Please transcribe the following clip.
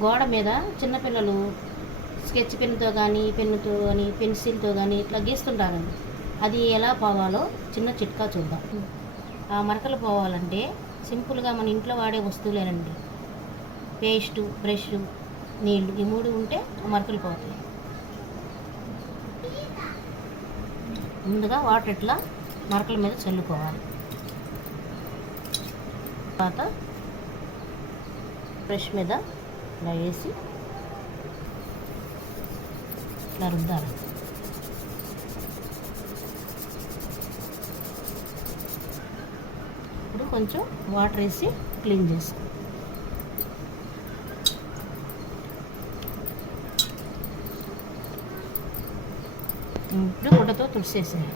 గోడ మీద చిన్నపిల్లలు స్కెచ్ పెన్తో కానీ పెన్నుతో కానీ పెన్సిల్తో కానీ ఇట్లా గీస్తుంటారండి. అది ఎలా పోవాలో చిన్న చిట్కా చూద్దాం. ఆ మరకలు పోవాలంటే సింపుల్గా మన ఇంట్లో వాడే వస్తువులేనండి. పేస్టు, బ్రష్, నీళ్ళు, ఈ 3 ఉంటే మరకలు పోతాయి. ముందుగా వాటర్ ఇట్లా మరకల మీద చల్లుకోవాలి. తర్వాత బ్రష్ మీద ఇలా వేసి ఇట్లా రుద్దాలి. ఇప్పుడు కొంచెం వాటర్ వేసి క్లీన్ చేసుకో. ఇప్పుడు గుడ్డతో తుడిసేసేయాలి.